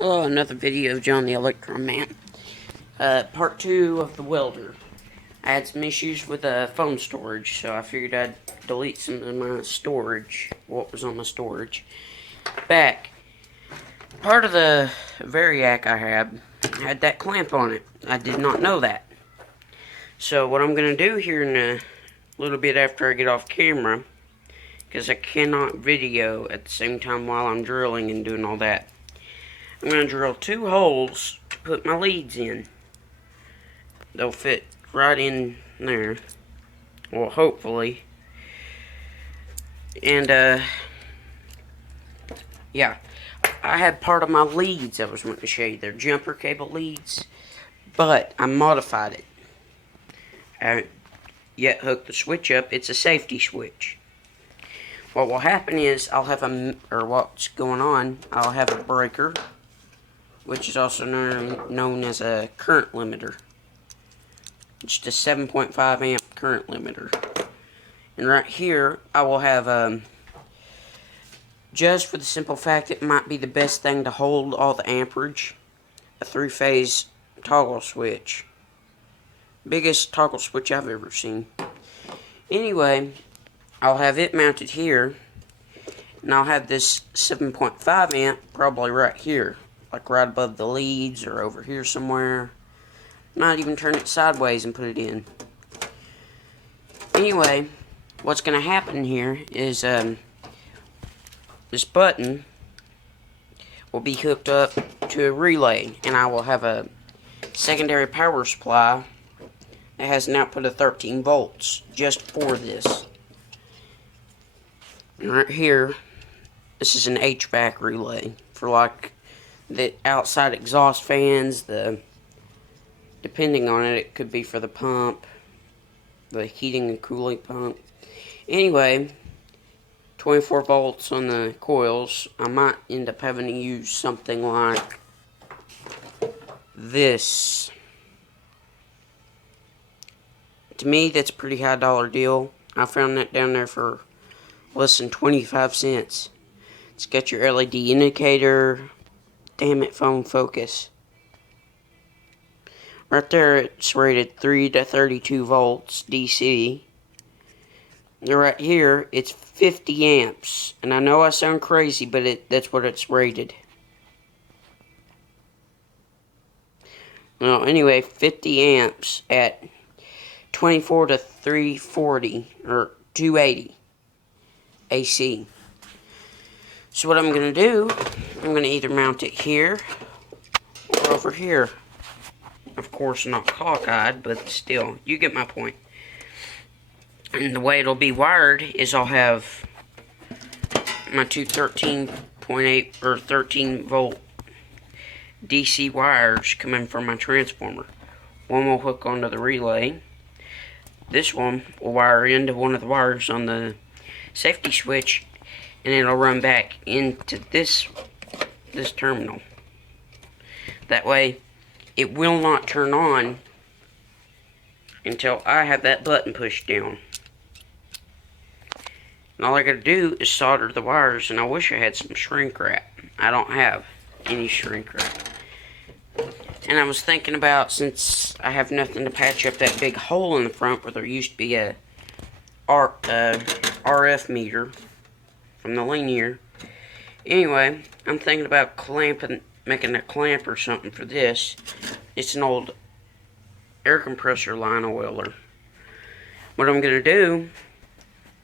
Hello, another video of John the Electron Man. Part 2 of the Welder. I had some issues with phone storage, so I figured I'd delete some of my storage, what was on my storage. Back. Part of the Variac I had that clamp on it. I did not know that. So what I'm going to do here in a little bit after I get off camera, because I cannot video at the same time while I'm drilling and doing all that. I'm going to drill 2 holes to put my leads in. They'll fit right in there. Well, hopefully. And, yeah. I had part of my leads I was wanting to show you. They're jumper cable leads. But I modified it. I haven't yet hooked the switch up. It's a safety switch. What will happen is I'll have what's going on, I'll have a breaker, which is also known as a current limiter. It's a 7.5 amp current limiter. And right here, I will have, just for the simple fact it might be the best thing to hold all the amperage, a 3-phase toggle switch. Biggest toggle switch I've ever seen. Anyway, I'll have it mounted here, and I'll have this 7.5 amp probably right here. Like right above the leads or over here somewhere. Might even turn it sideways and put it in. Anyway, what's going to happen here is this button will be hooked up to a relay, and I will have a secondary power supply that has an output of 13 volts just for this. And right here, this is an HVAC relay for like the outside exhaust fans, depending on it, it could be for the pump, the heating and cooling pump. Anyway, 24 volts on the coils. I might end up having to use something like this. To me, that's a pretty high dollar deal. I found that down there for less than 25 cents. It's got your LED indicator. Damn it, phone focus. Right there, it's rated 3 to 32 volts DC. And right here, it's 50 amps. And I know I sound crazy, but that's what it's rated. Well, anyway, 50 amps at 24 to 340, or 280 AC. So what I'm going to do, I'm going to either mount it here or over here. Of course, not cockeyed, but still, you get my point. And the way it'll be wired is I'll have my two 13.8 or 13 volt DC wires coming from my transformer. One will hook onto the relay. This one will wire into one of the wires on the safety switch, and it'll run back into this terminal. That way, it will not turn on until I have that button pushed down. And all I gotta do is solder the wires, and I wish I had some shrink wrap. I don't have any shrink wrap. And I was thinking about, since I have nothing to patch up that big hole in the front where there used to be a RF meter from the linear. Anyway, I'm thinking about making a clamp or something for this. It's an old air compressor line of Welder. What I'm going to do,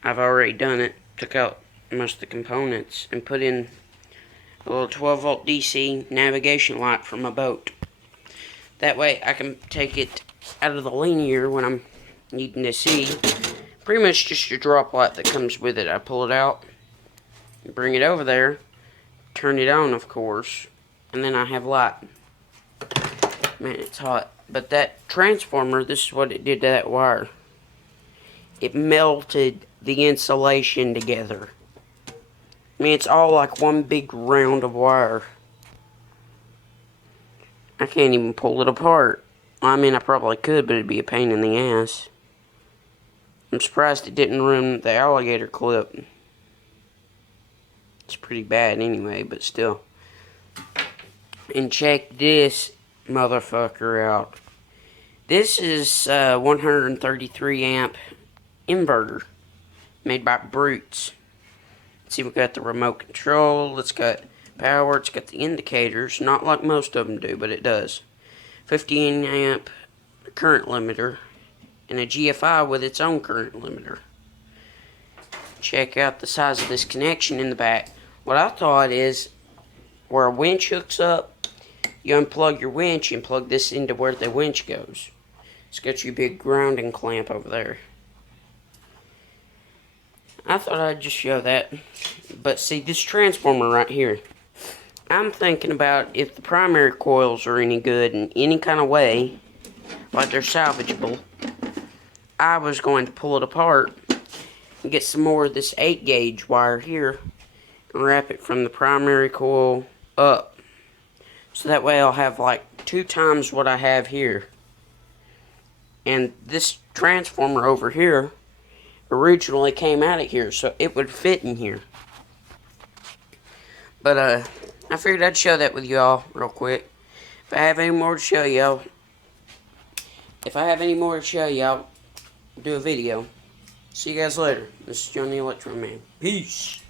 I've already done it, took out most of the components and put in a little 12 volt DC navigation light for my boat. That way I can take it out of the linear when I'm needing to see. Pretty much just your drop light that comes with it. I pull it out, bring it over there, turn it on of course, and then I have light. Man, it's hot. But that transformer, this is what it did to that wire. It melted the insulation together. I mean, it's all like one big round of wire. I can't even pull it apart. I mean, I probably could, but it'd be a pain in the ass. I'm surprised it didn't ruin the alligator clip. It's pretty bad anyway, but still. And check this motherfucker out. This is 133 amp inverter made by Brutes. See, we got the remote control, it's got power, it's got the indicators, not like most of them do, but it does. 15 amp current limiter, and a GFI with its own current limiter. Check out the size of this connection in the back. What I thought is, where a winch hooks up, you unplug your winch and plug this into where the winch goes. It's got your big grounding clamp over there. I thought I'd just show that. But see, this transformer right here, I'm thinking about if the primary coils are any good in any kind of way, like they're salvageable, I was going to pull it apart and get some more of this 8 gauge wire here and wrap it from the primary coil up. So that way I'll have like 2 times what I have here. And this transformer over here originally came out of here, so it would fit in here. But I figured I'd show that with y'all real quick. If I have any more to show y'all, do a video. See you guys later. This is John the Electro Man. Peace.